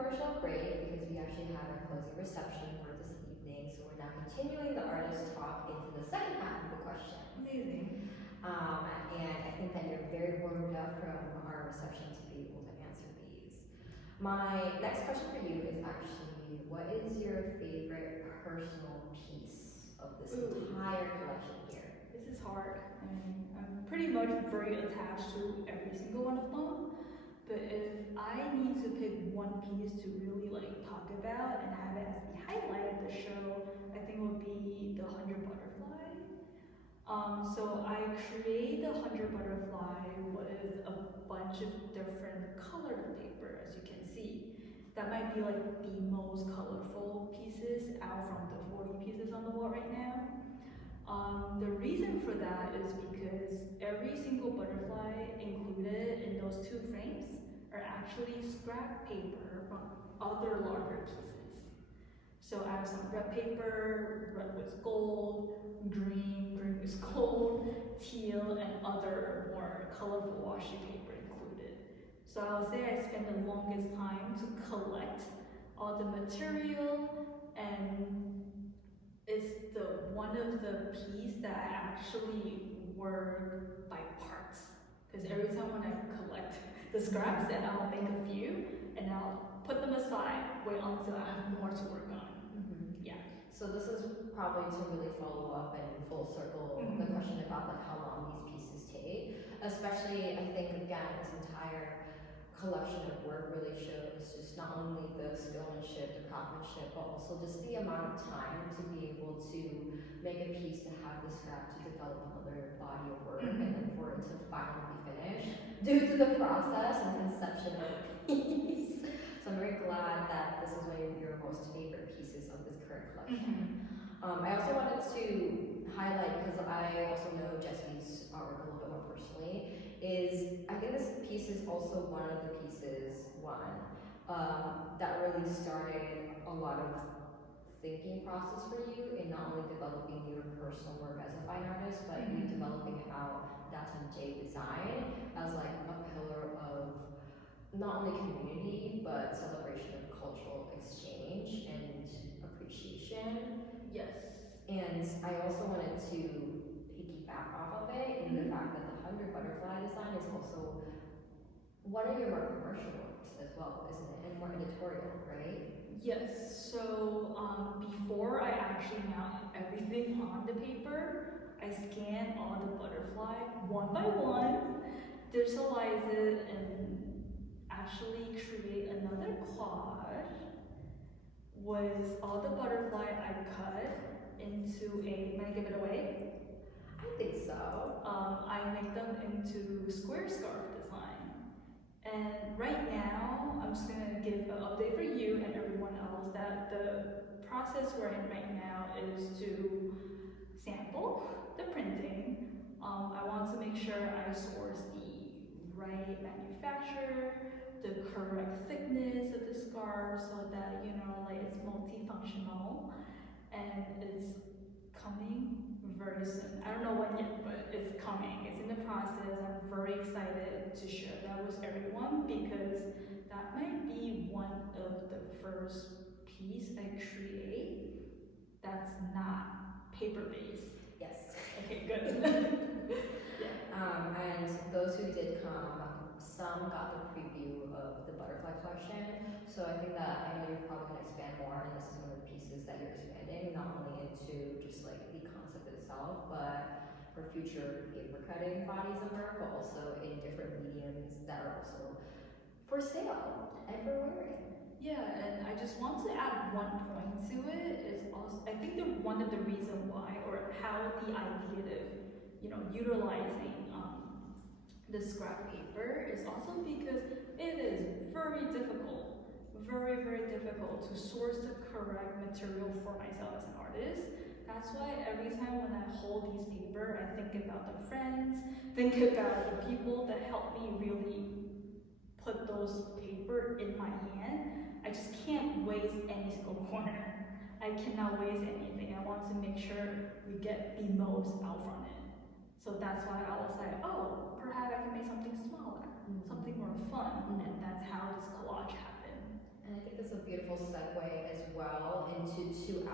commercial break because we actually have our closing reception for this evening. So we're now continuing the artist talk into the second half of the question. Amazing. And I think that you're very warmed up from our reception to be able to answer these. My next question for you is actually, what is your favorite personal piece of this entire collection here? This is hard. I mean, I'm pretty much very attached to every single one of them. But if I need to pick one piece to really like talk about and have it as the highlight of the show, I think it would be the 100 Butterfly. So I create the 100 Butterfly with a bunch of different colored paper, as you can see. That might be like the most colorful pieces out from the 40 pieces on the wall right now. The reason for that is because every single butterfly included in those two frames are actually scrap paper from other larger pieces. So I have some red paper, red with gold, green with gold, teal, and other more colorful washi paper included. So I'll say I spend the longest time to collect all the material, and it's one of the pieces that I actually work by parts. Because every time when I collect the scraps, and I'll make a few, and I'll put them aside, wait until I have more to work on. Yeah. So this is probably to really follow up and full circle the question about like how long these pieces take. Especially, I think again, this entire collection of work really shows just not only the skillmanship, the craftsmanship, but also just the amount of time to be able to make a piece, to have the scrap, to develop another body of work, and then for it to finally be finished due to the process and conception of the piece. So I'm very glad that this is one of your most favorite pieces of this current collection. I also wanted to highlight, because I also know Jessy's artwork a little bit more personally, is I think this piece is also one of the pieces, that really started a lot of thinking process for you in not only developing your personal work as a fine artist, but you developing how Datum J Design as like a pillar of not only community, but celebration of cultural exchange and appreciation. Yes. And I also wanted to piggyback off of it in the fact that the 100 Butterfly design is also one of your more commercial works as well, isn't it? And more editorial, right? Yes. So before I actually mount everything on the paper, I scan all the butterfly one by one, digitalize it, and actually create another collage with all the butterfly I cut into a, may I give it away? I think so. I make them into square scarf design. And right now, I'm just gonna give an update for you and everyone else that the process we're in right now is to sample the printing. I want to make sure I source the right manufacturer, the correct thickness of the scarf so that, you know, like it's multifunctional, and it's coming very soon. I don't know when yet, but it's coming. It's in the process. I'm very excited to share that with everyone because that might be one of the first piece I create that's not paper-based. Yes. Okay, good. And those who did come, some got the preview of the butterfly collection. So I think that I know you're probably going to expand more, and this is one of the pieces that you're expanding, not only into just like the concept itself, but for future paper cutting bodies of work, but also in different mediums that are also for sale and for wearing. Yeah, and I just want to add one point to it. Is also, I think one of the reasons why, or how the idea of, you know, utilizing the scrap paper is also because it is very difficult, very difficult to source the correct material for myself as an artist. That's why every time when I hold these paper, I think about the friends, think about the people that help me really put those paper in my hand. I just can't waste any single corner. I cannot waste anything. I want to make sure we get the most out from it. So that's why I was like, oh, perhaps I can make something smaller, something more fun, and that's how this collage happened. And I think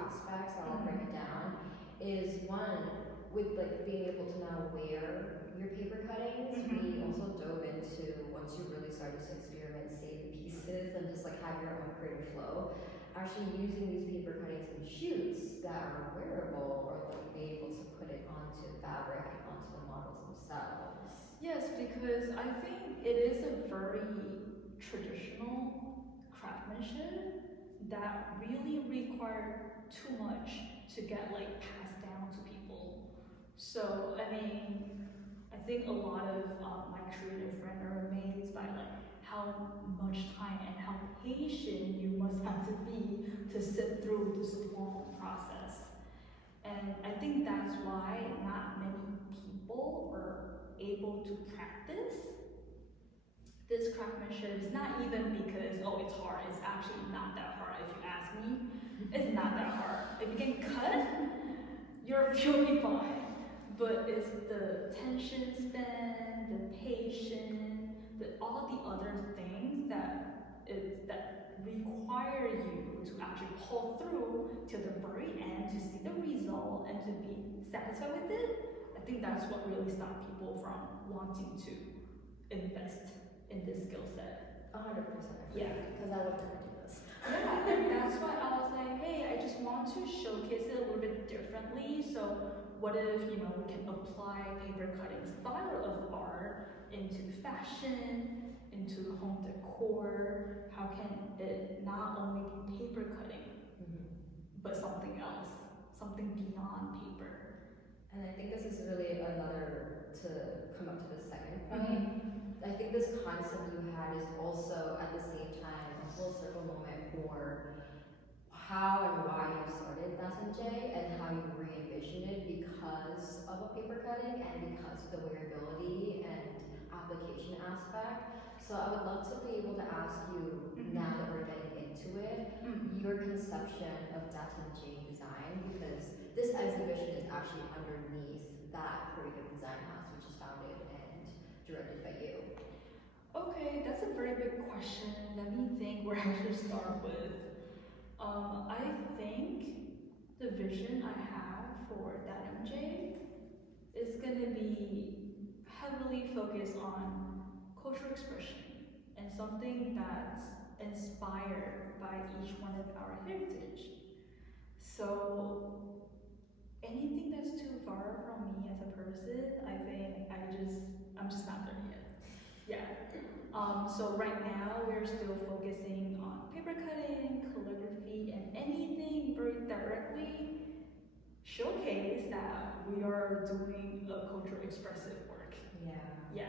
aspects that I'll break it down is one, with like being able to now wear your paper cuttings, we also dove into, once you really started to experiment, save the pieces and just like have your own creative flow, actually using these paper cuttings in shoots that are wearable or like be able to put it onto fabric and onto the models themselves. Yes, because I think it is a very traditional craftsmanship that really require too much to get like passed down to people. So I mean, I think a lot of my creative friends are amazed by like how much time and how patient you must have to be to sit through this long process. And I think that's why not many people are able to practice this craftsmanship. Is not even because, oh, it's hard. It's actually not that hard. If you ask me, it's not that hard. If you can cut, you'll be fine. But it's the attention span, the patience, all the other things that require you to actually pull through to the very end to see the result and to be satisfied with it. I think that's what really stops people from wanting to invest in this skill set. 100%. Yeah. Because I love to do this. Yeah, and that's why I was like, hey, I just want to showcase it a little bit differently. So what if, we can apply paper cutting style of art into fashion, into home decor? How can it not only be paper cutting, but something else, something beyond paper? And I think this is really another, to come up to the second point, I think this concept you had is also at the same time a full circle moment for how and why you started Datum J and how you re-envisioned it because of a paper cutting and because of the wearability and application aspect. So I would love to be able to ask you, now that we're getting into it, your conception of Datum J Design, because this exhibition is actually underneath that creative design house, which is founded and directed by you. Okay, that's a very big question. Let me think where I should start with. I think the vision I have for Datum J is going to be heavily focused on cultural expression and something that's inspired by each one of our heritage. So anything that's too far from me as a person, I think I'm just not there yet. Yeah. So right now we're still focusing on paper cutting, calligraphy, and anything very directly showcase that we are doing a cultural expressive work. Yeah.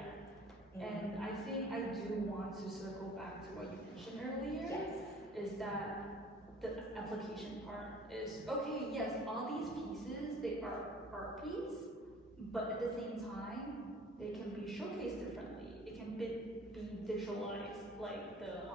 And I think I do want to circle back to what you mentioned earlier. Yes. Is that the application part is, okay, yes, all these pieces, they are art piece, but at the same time, they can be showcased differently. It can be visualized, like the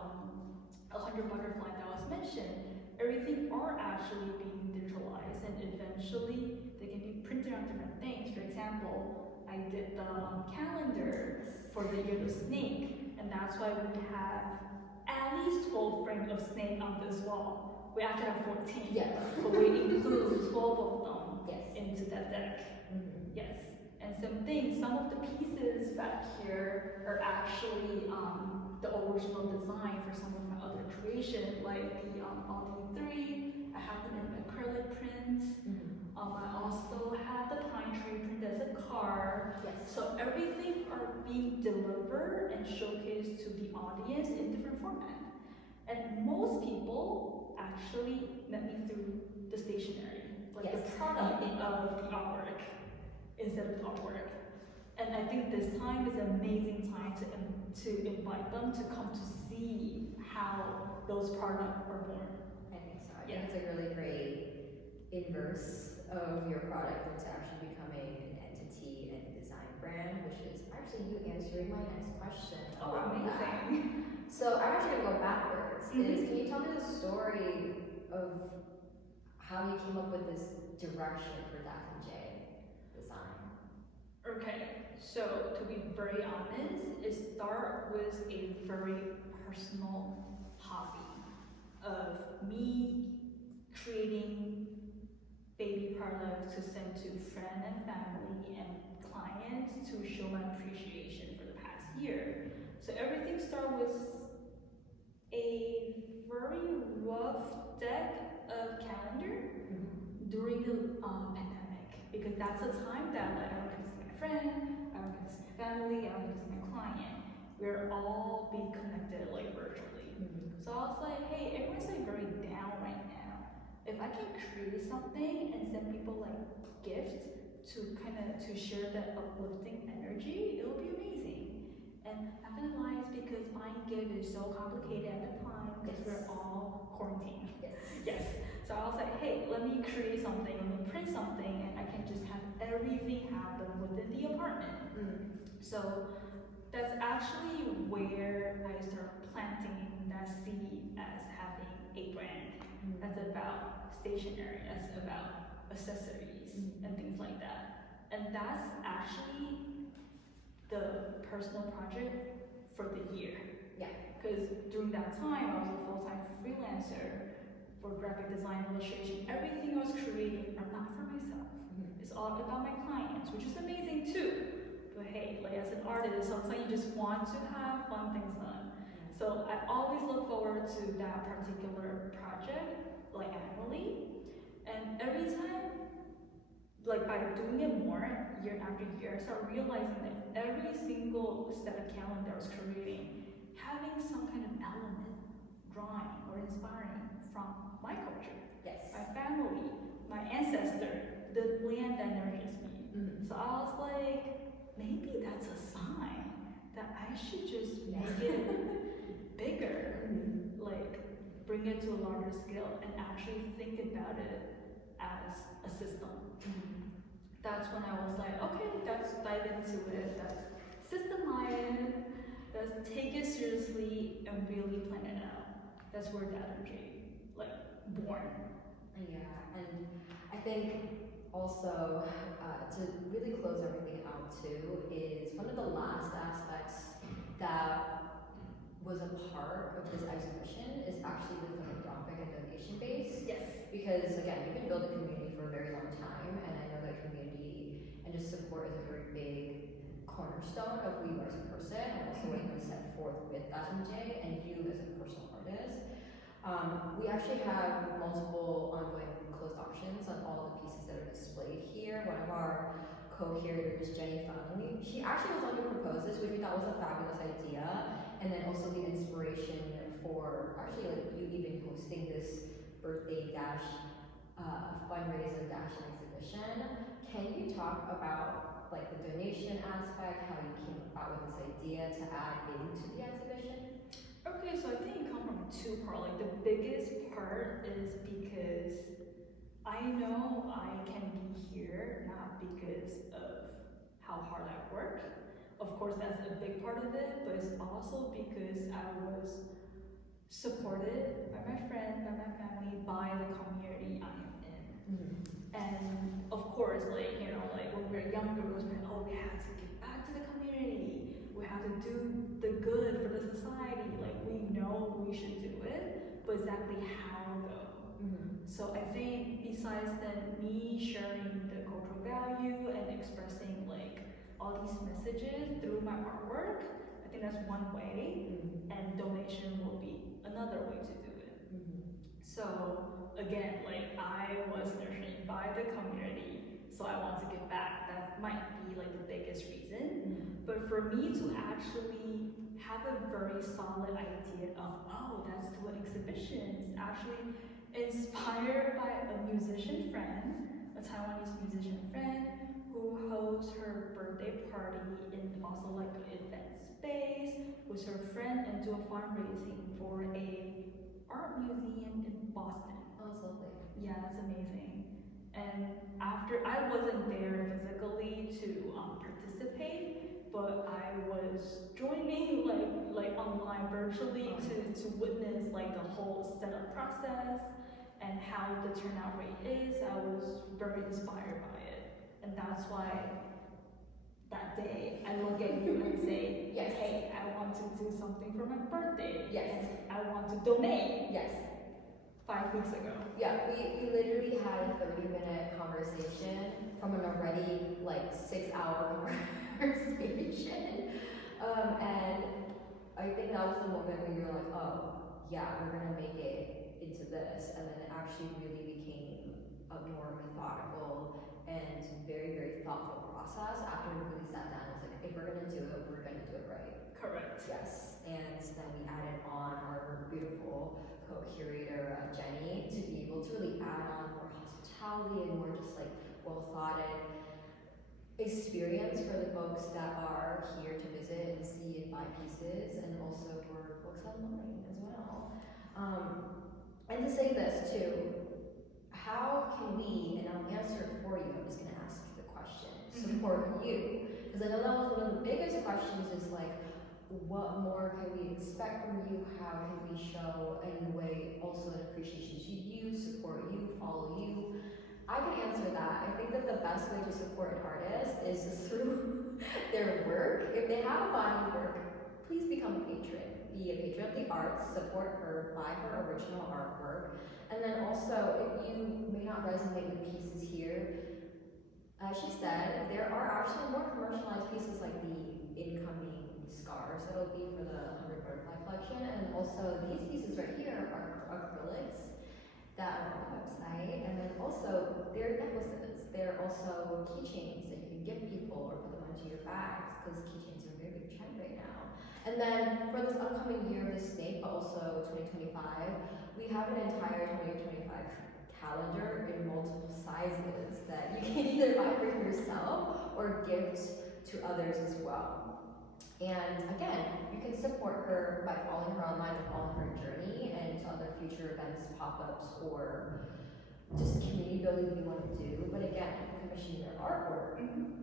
100 butterfly that was mentioned. Everything are actually being digitalized, and eventually they can be printed on different things. For example, I did the calendar for the year of the snake, and that's why we have at least 12 frames of snake on this wall. We actually have 14, Yes. but we include 12 of them Yes. into that deck. Yes. And some things, some of the pieces back here are actually the original design for some of my other creation, like the Audi 3. I have them in acrylic print. I also have the pine tree print as a car. Yes. So everything are being delivered and showcased to the audience in different format. And most people actually met me through the stationery, like Yes. the product of the artwork instead of the artwork. And I think this time is an amazing time to invite them to come to see how those products are born. I think so. I think it's a really great inverse of your product into actually becoming an entity and design brand, which is actually you answering my next question. Oh, amazing. So I'm actually gonna go backwards. Can you tell me the story of how you came up with this direction for Datum J Design? Okay, so to be very honest, it started with a very personal hobby of me creating to send to friends and family and clients to show my appreciation for the past year. So everything started with a very rough deck of calendar during the pandemic, because that's a time that like I don't get to see my friend, I don't get to see my family, I don't get to see my client. We're all being connected like virtually. So I was like, hey, everyone's like very down right now. If I can create something and send people like gifts to to share that uplifting energy, it'll be amazing. And not gonna lie, it's because buying gift is so complicated at the time because we're all quarantined. Yes. So I was like, hey, let me create something, let me print something, and I can just have everything happen within the apartment. So that's actually where I started planting that seed as having a brand that's about stationery, that's about accessories and things like that. And that's actually the personal project for the year. Yeah. Because during that time, I was a full-time freelancer for graphic design, illustration. Everything I was creating are not for myself. It's all about my clients, which is amazing too. But hey, like as an artist, sometimes you just want to have fun things done. So I always look forward to that particular project, like annually. And every time, like by doing it more year after year, I start realizing that every single set of calendar I was creating, having some kind of element, drawing or inspiring from my culture, my family, my ancestor, the land that nourishes me. So I was like, maybe that's a sign that I should just make it bigger, like bring it to a larger scale and actually think about it as a system. That's when I was like, okay, let's dive into it, let's systemize, let's take it seriously and really plan it out. That's where Datum J born. Yeah, and I think also to really close everything out too is one of the last aspects that was a part of this exhibition is actually the philanthropic and donation base. Because again, we've been building community for a very long time, and I know that community and just support is a very big cornerstone of who you are as a person, and also what you set forth with Datum J and you as a personal artist. We actually have multiple ongoing closed auctions on all of the pieces that are displayed here. One of our co-curators, Jenny Fung, she actually was one who proposed this, which we thought was a fabulous idea, and then also the inspiration for actually like you even hosting this birthday dash fundraiser dash exhibition. Can you talk about like the donation aspect, how you came about with this idea to add into the exhibition? Okay, so I think it comes from two parts. Like the biggest part is because I know I can be here not because of how hard I work. Of course, that's a big part of it, but it's also because I was supported by my friends, by my family, by the community I am in. And of course, like when we were younger, it was like, oh, we have to give back to the community. We have to do the good for the society. Like we know we should do it, but exactly how though? So I think besides then me sharing the cultural value and expressing like all these messages through my artwork, I think that's one way, and donation will be another way to do it. So again, like I was nurtured by the community, so I want to give back. That might be like the biggest reason. But for me to actually have a very solid idea of, oh, that's what exhibition is actually inspired by a musician friend, a Taiwanese musician friend who hosts her birthday party in also like an event space with her friend and do a fundraising for a art museum in Boston. Oh, that's lovely. Yeah, that's amazing. And after, I wasn't there physically to participate, but I was joining like online virtually to witness like the whole setup process and how the turnout rate is. I was very inspired by it, and that's why that day I look at you and say, Yes. Hey, I want to do something for my birthday. Yes. And I want to donate. Yes. 5 weeks ago. Yeah, we literally had a 30-minute conversation from an already like 6-hour conversation. And I think that was the moment when you're like, oh, yeah, we're gonna make it into this. And then it actually really became a more methodical and very, very thoughtful process after we really sat down. It's like, if we're gonna do it, we're gonna do it right. Correct. Yes. And then we added on our beautiful co-curator, Jenny, to be able to really add on more hospitality and more just like well thought out experience for the folks that are here to visit and see and buy pieces, and also for folks online as well. And to say this too, how can we, and I'll answer it for you, I'm just gonna ask the question, support you? Because I know that was one of the biggest questions is like, what more can we expect from you? How can we show in a way also an appreciation to you, support you, follow you? I can answer that. I think that the best way to support an artist is through their work. If they have a body of work, please become a patron. Be a patron of the arts, support her, buy her original artwork. And then also, if you may not resonate with pieces here, as she said, there are actually more commercialized pieces like the incoming scarves that'll be for the 100 Butterfly collection. And also these pieces right here are acrylics that are on the website, and then also they're necklaces. They're also keychains that you can give people or put them into your bags, because keychains are a very big trend right now. And then for this upcoming year of the snake, but also 2025, we have an entire 2025 calendar in multiple sizes that you can either buy for yourself or gift to others as well. And again, you can support her by following her online and following her journey and other future events, pop-ups, or just community building you want to do. But again, commission your artwork,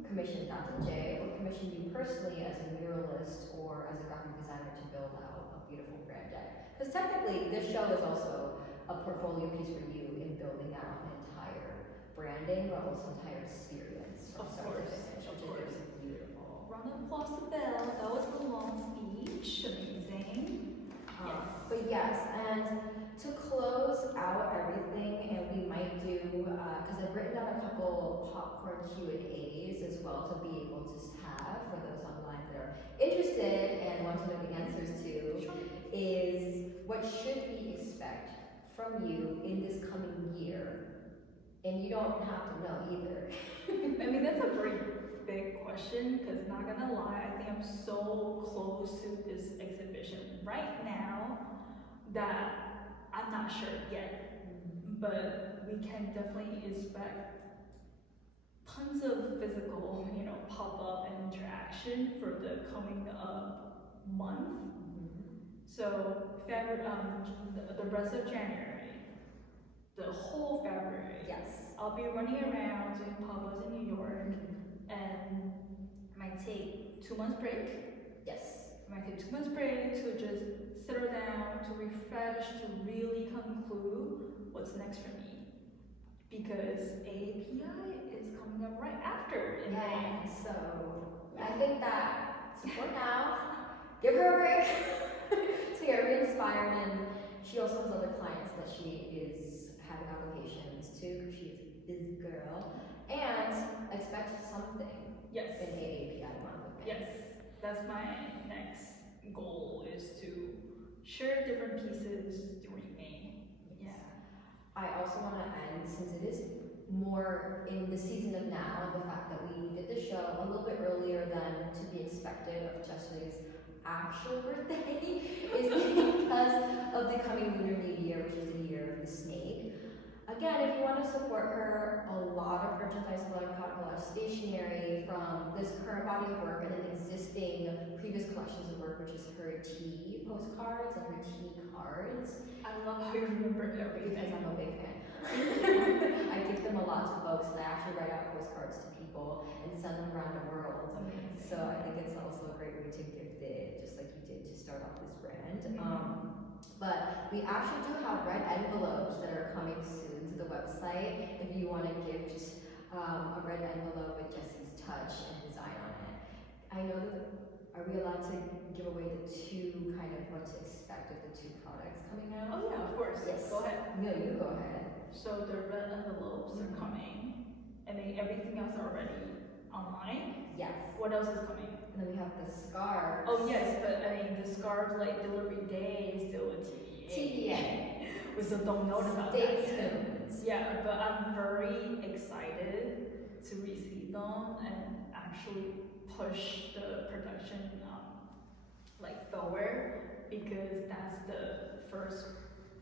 commission Datum J, or commission you personally as a muralist or as a graphic designer to build out a beautiful brand deck. Because technically, this show is also a portfolio piece for you in building out an entire branding, but also entire experience from start to finish, which is beautiful. Round of applause to Belle. That was a long speech. Amazing. Yes. But yes, and to close out everything, and we might do, because I've written down a couple popcorn Q&As as well to be able to have for those online that are interested and want to know the answers to, is what should we expect from you in this coming year? And you don't have to know either. I mean, that's a very big question, because not gonna lie, I think I'm so close to this exhibition right now that I'm not sure yet. But we can definitely expect tons of physical, pop-up and interaction for the coming month. So the rest of January, the whole February. Yes. I'll be running around doing pop-ups in New York, and I might take 2 months break. Yes. I might take 2 months break to just settle down, to refresh, to really conclude what's next for me. Because AAPI is coming up right after in May. So I think that support now, give her a break to get re-inspired, and she also has other clients that she is having applications to, because she's a busy girl, and expect something Yes. in AAPI month. Yes. That's my next goal, is to share different pieces during May. Yeah. I also want to end, since it is more in the season of now, the fact that we did the show a little bit earlier than to be expected of Jessy's actual birthday, is because of the coming Lunar New Year, which is the year of the snake. Again, if you want to support her, a lot of merchandise, a lot of stationery from this current body of work and then existing previous collections of work, which is her tea postcards and her tea cards. I love how you remember Because everything. I'm a big fan. I give them a lot to folks, and I actually write out postcards to people and send them around the world. Amazing. So I think it's also a great way to gift it, just like you did to start off this brand. But we actually do have red envelopes that are coming soon to the website if you want to gift a red envelope with Jessy's touch and design on it. I know that are we allowed to give away the two, kind of what to expect of the two products coming out? Oh yeah, of course. Yes. Go ahead. No, you go ahead. So the red envelopes are coming. I mean, everything else are already online. Yes. What else is coming? And then we have the scarves. Oh yes, but I mean the scarves like delivery day is still a TBA. TBA. We still don't know about Stay that yet. tuned. Yeah, but I'm very excited to receive them and actually push the production like forward, because that's the first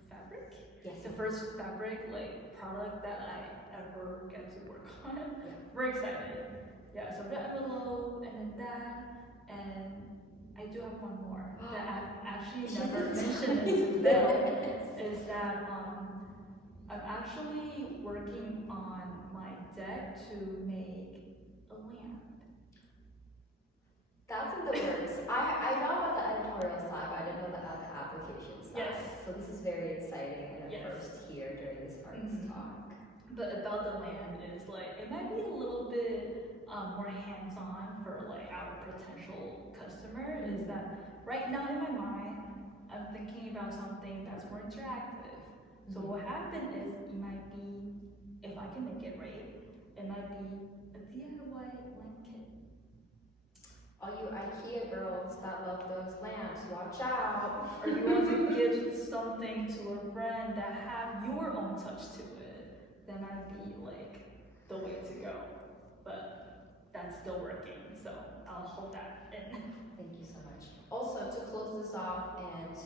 fabric. Yes. The first fabric like product that I ever get to work on. Yeah. Very excited. Yeah, so the envelope and then that, and I do have one more that I've actually never mentioned it to them. Is that I'm actually working on my deck to make a lamp. That's in the works. I know about the editorial side, but I didn't know about the application side. Yes. So this is very exciting and a Yes. first here during this Artist Talk. But about the lamp is like, it might be a little bit more hands-on for like our potential customer. Is that right now in my mind, I'm thinking about something that's more interactive. So what happened is it might be, if I can make it right, it might be a DIY lamp kit. All you IKEA girls that love those lamps, watch out. Or you want to give something to a friend that have your own touch to it, that might be like the way to go. But that's still working, so I'll hold that in. Thank you so much. Also, to close this off and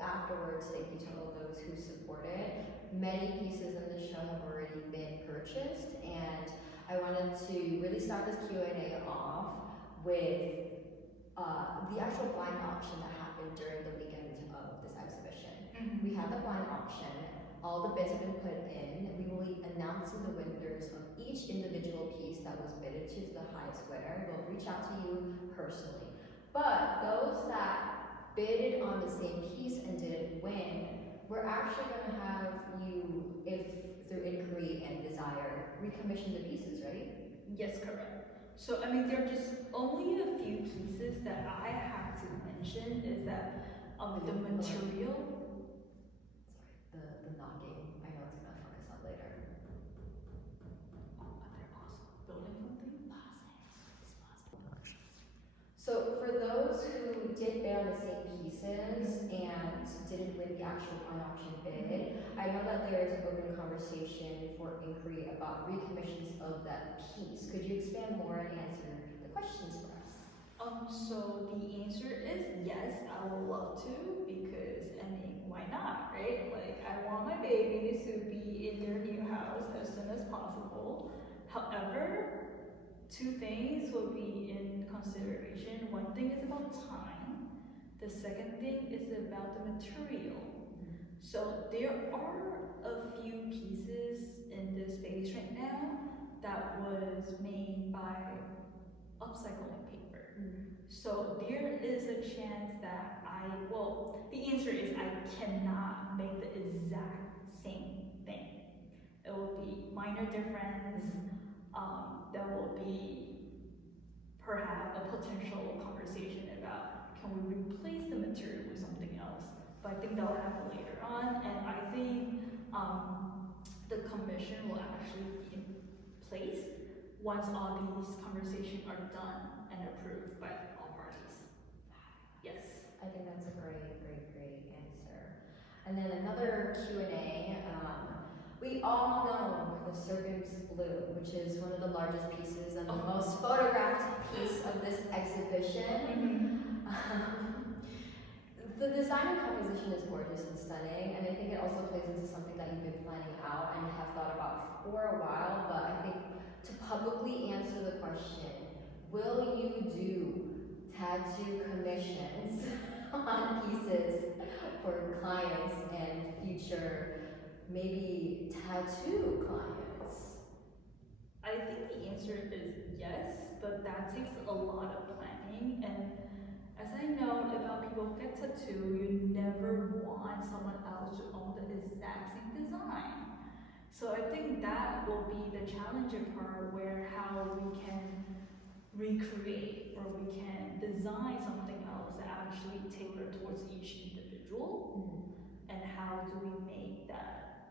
afterwards, thank you to all those who supported. Many pieces in the show have already been purchased, and I wanted to really start this Q&A off with the actual blind auction that happened during the weekend of this exhibition. We had the blind auction, all the bids have been put in. We will be announcing the winners of each individual piece that was bidded to the highest winner. We'll reach out to you personally. But those that bidded on the same piece and didn't win, we're actually going to have you, if through inquiry and desire, recommission the pieces, right? Yes, correct. So I mean, there are just only a few pieces that I have to mention. Is that the material. Sorry, the knocking. I know it's gonna fuck us up later. Oh, but they're awesome. Building something. So for those who did bid on the same pieces and didn't win the actual on-auction bid, I know that there's an open conversation for inquiry about recommissions of that piece. Could you expand more and answer the questions for us? So the answer is yes, I would love to, because I mean, why not, right? Like, I want my babies to be in their new house as soon as possible. However, two things will be in consideration. One thing is about time. The second thing is about the material. So there are a few pieces in this space right now that was made by upcycling paper. So there is a chance that the answer is I cannot make the exact same thing. It will be minor difference. There will be perhaps a potential conversation about, can we replace the material with something else? But I think that will happen later on, and I think the commission will actually be in place once all these conversations are done and approved by all parties. Yes. I think that's a great answer. And then another Q&A. We all know the Serpent's Blue, which is one of the largest pieces and the most photographed piece of this exhibition. The design and composition is gorgeous and stunning, and I think it also plays into something that you've been planning out and have thought about for a while, but I think to publicly answer the question, will you do tattoo commissions on pieces for clients and future maybe tattoo clients? I think the answer is yes, but that takes a lot of planning, and as I know about people who get tattoo, you never want someone else to own the exact same design. So I think that will be the challenging part, where how we can recreate or we can design something else that actually tailor towards each individual, and how do we make that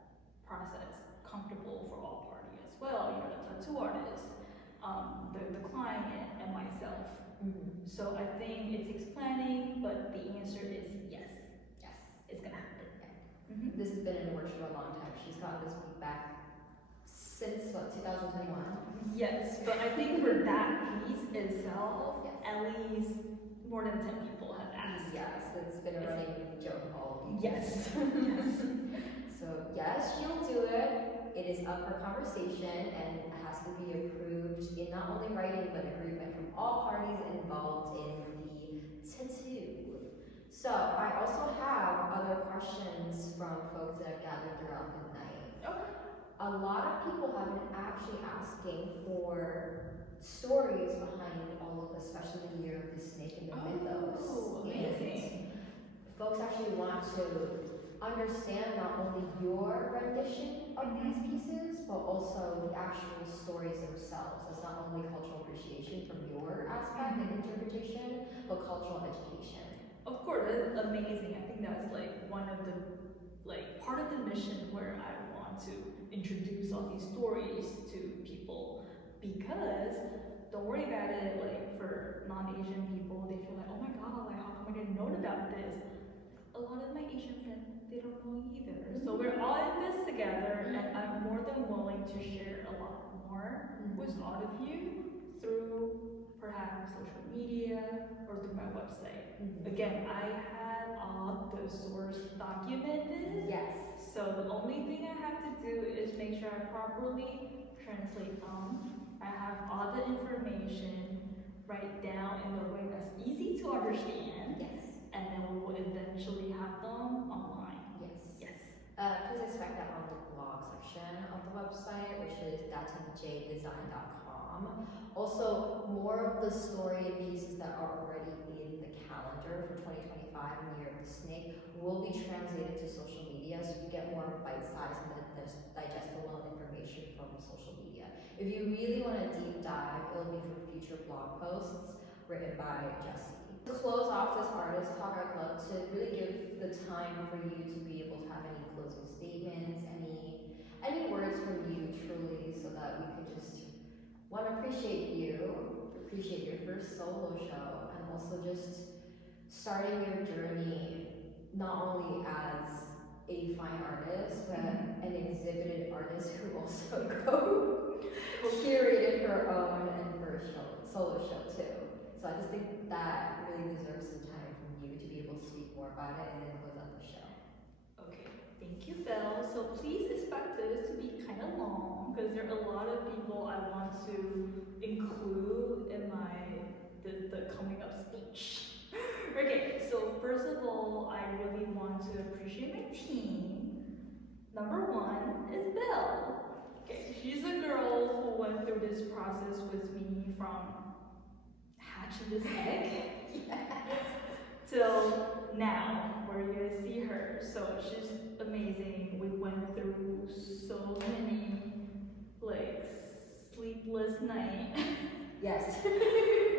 So I think it takes planning, but the answer is yes. Yes. It's gonna happen. Yeah. This has been in the works for a long time. She's gotten this week back since what, 2021? Yes, but I think for that piece itself, Yes. at least more than 10 people have asked. Yes, it's been a running joke all week. Yes. So yes, she'll do it. It is up for conversation and it has to be approved in not only writing but agreement from all parties involved in the tattoo. So I also have other questions from folks that have gathered throughout the night. Okay. A lot of people have been actually asking for stories behind all of, especially the year of the snake and the mythos. Amazing. And folks actually want to understand not only your rendition of these pieces, but also the actual stories themselves. It's not only cultural appreciation from your aspect and interpretation, but cultural education. Of course, that's amazing. I think that's like one of the, like part of the mission where I want to introduce all these stories to people, because don't worry about it, like for non-Asian people, they feel like, oh my god, like how come I didn't know about this? A lot of my Asian friends, they don't know either. So we're all in this together, and I'm more than willing to share a lot more with all of you through perhaps social media or through my website. Again, I had all the source documented. Yes. So the only thing I have to do is make sure I properly translate them. I have all the information write down in a way that's easy to understand. Yes. And then we will eventually have them online. Yes. Yes. Please expect that on the blog section of the website, which is datumjdesign.com. Also, more of the story pieces that are already in the calendar for 2025 in the year of the snake will be translated to social media, so you get more bite-sized and digestible information from social media. If you really want to deep dive, it'll be for future blog posts written by Jessy. To close off this artist talk, I'd love to really give the time for you to be able to have any closing statements, any words from you truly, so that we could just appreciate your first solo show, and also just starting your journey not only as a fine artist, but an exhibited artist who also curated her own and first solo show too. So I just think that really deserves some time from you to be able to speak more about it and then close out the show. Okay, thank you, Belle. So please expect this to be kind of long, because there are a lot of people I want to include in the coming up speech. Okay, so first of all, I really want to appreciate my team. Number one is Belle. Okay, she's a girl who went through this process with me from hatching this egg till now, where you guys see her. So she's amazing. We went through so many like sleepless nights. Yes.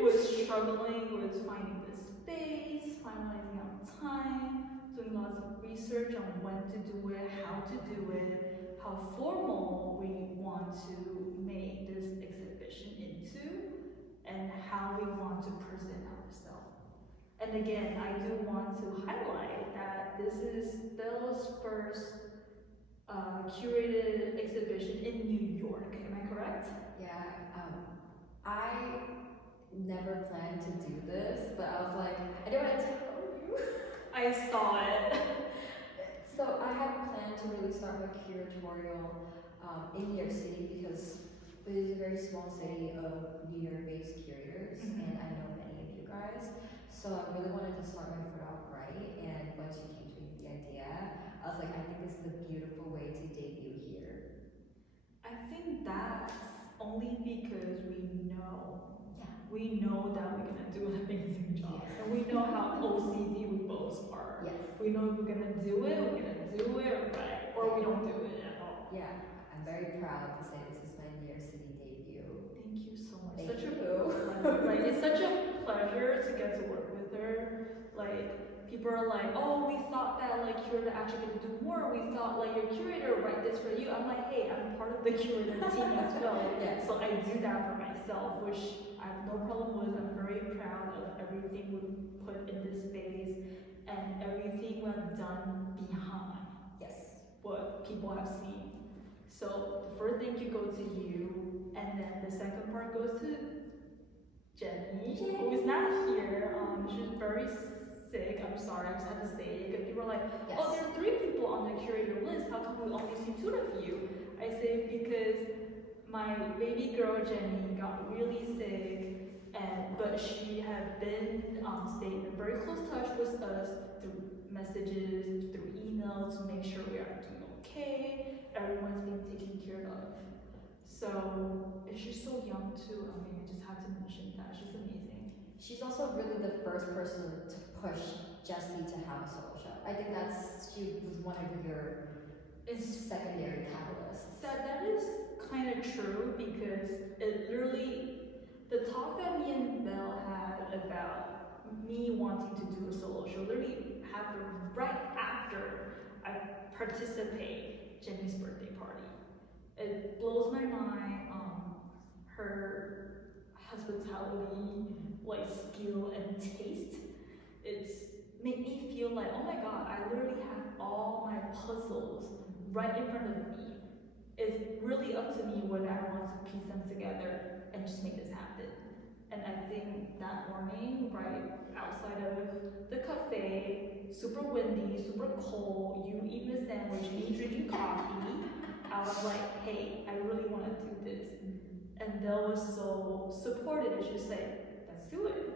Was struggling with finding the space, finalizing out time, doing lots of research on when to do it, how to do it, how formal we want to make this exhibition into, and how we want to present ourselves. And again, I do want to highlight that this is Belle's first curated exhibition in New York. Am I correct? Yeah. I never planned to do this, but I was like, I didn't want to tell you. I saw it. So I had planned to really start my curatorial in New York City, because it is a very small city of New York-based curators, and I know many of you guys. So I really wanted to start my foot out right, and once you came to me with the idea, I was like, I think this is a beautiful way to debut here. I think that's only because we Yeah. know that we're gonna do an amazing job, and we know how OCD we both are. Yes. We know if we're gonna do it right, or we don't do it at all. Yeah, I'm very proud to say this is my New York City debut. Thank you so much. Thank Such you. a pleasure. Like, it's such a pleasure to get to work with her. Like, people are like, oh, we thought that like you were actually going to do more. We thought like your curator would write this for you. I'm like, hey, I'm part of the curator team as well. Yes. So I do that for myself, which I have no problem with. I'm very proud of everything we put in this space and everything we've done behind what people have seen. So the first thank you goes to you, and then the second part goes to Jenny, who is not here. She's very sick. I'm sorry, I just had to say it because people are like, oh, there are 3 people on the curator list. How come we only see 2 of you? I say because my baby girl Jenny got really sick, but she had been staying in very close touch with us through messages, through emails to make sure we are doing okay. Everyone's being taken care of. So, and she's so young too. I mean, I just have to mention that. She's amazing. She's also really the first person to push Jessy to have a solo show. I think she was one of your secondary catalysts. That is kind of true because it literally, the talk that me and Belle had about me wanting to do a solo show literally happened right after I participate Jenny's birthday party. It blows my mind, her hospitality, like skill and taste. It's made me feel like, oh my god, I literally have all my puzzles right in front of me. It's really up to me whether I want to piece them together and just make this happen. And I think that morning, right outside of the cafe, super windy, super cold, you eating a sandwich, me drinking coffee, I was like, hey, I really want to do this. And Belle was so supportive, and she was like, let's do it.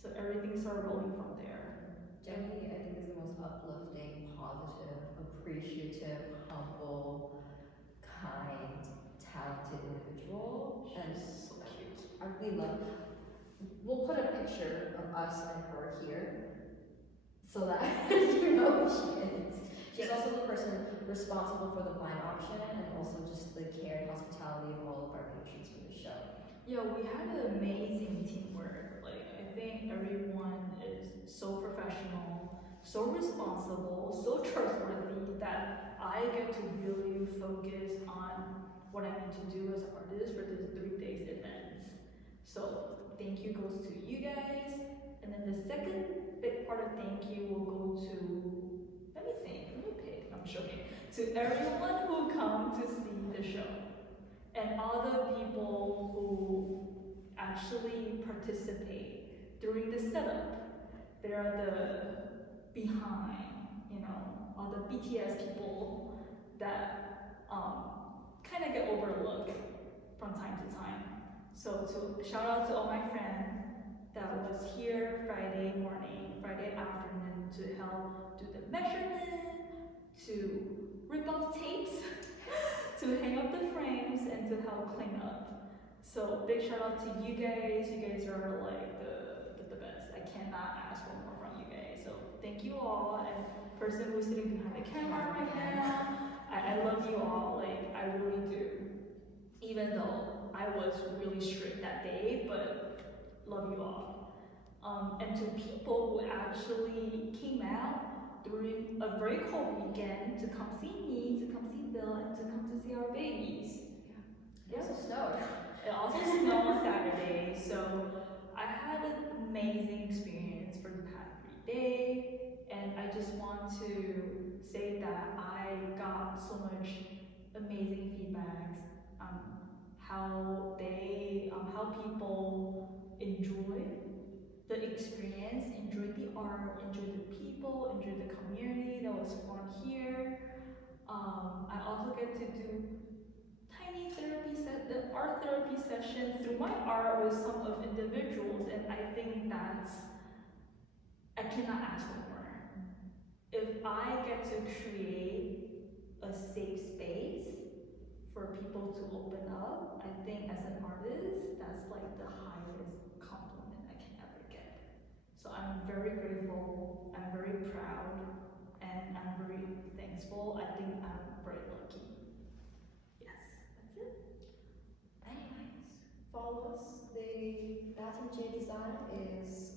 So everything started rolling from there. Jenny, I think, is the most uplifting, positive, appreciative, humble, kind, talented individual. And so cute. I really love. We'll put a picture of us and her here so that you know who she is. She's also the person responsible for the blind auction and also just the care and hospitality of all of our patrons for the show. Yeah, we had an amazing teamwork. Like, I think everyone is so professional, so responsible, so trustworthy that I get to really focus on what I need to do as an artist for this 3 days event. So thank you goes to you guys. And then the second big part of thank you will go to, let me pick, I'm joking, to everyone who come to see the show. And all the people who actually participate during the setup. They are the behind, all the BTS people that kind of get overlooked from time to time. So to shout out to all my friends that was here Friday morning, Friday afternoon to help do the measurement, to rip off tapes, to hang up the frames, and to help clean up. So big shout out to you guys. You guys are like the best. I cannot ask for more from you guys. So thank you all. And person who's sitting behind the camera right now, I love you all. Like, I really do. Even though I was really strict that day, but love you all. And to people who actually came out during a very cold weekend to come see me, to come see Bill, and to come to see our babies. Yeah. It also snowed. It also snowed on Saturday, so I had an amazing experience for the past 3 days, and I just want to say that I got so much amazing feedbacks on how people enjoy the experience, enjoy the art, enjoy the people, enjoy the community that was formed here. I also get to do tiny art therapy sessions through my art with some of individuals, and I think I cannot ask for more. If I get to create a safe space for people to open up, I think as an artist, that's like the highest compliment I can ever get. So I'm very grateful, I'm very proud, and I'm very thankful. I think I'm very lucky. Yes, that's it. Anyways, for follow us. Datum J Design is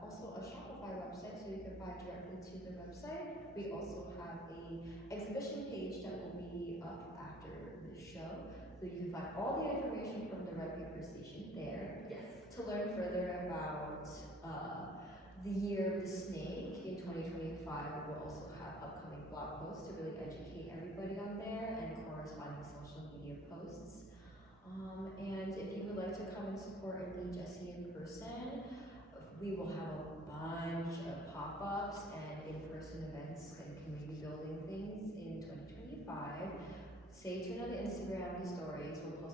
also a Shopify website, so you can buy directly to the website. We also have a exhibition page that will be up after the show, so you can find all the information from the Red Paper Station there. Yes. To learn further about the year of the snake in 2025, we'll also have upcoming blog posts to really educate everybody on there and corresponding social media posts. And if you would like to come and support and meet Jessy in person, we will have a bunch of pop-ups and in-person events and community building things in 2025. Stay tuned on the Instagram stories. We'll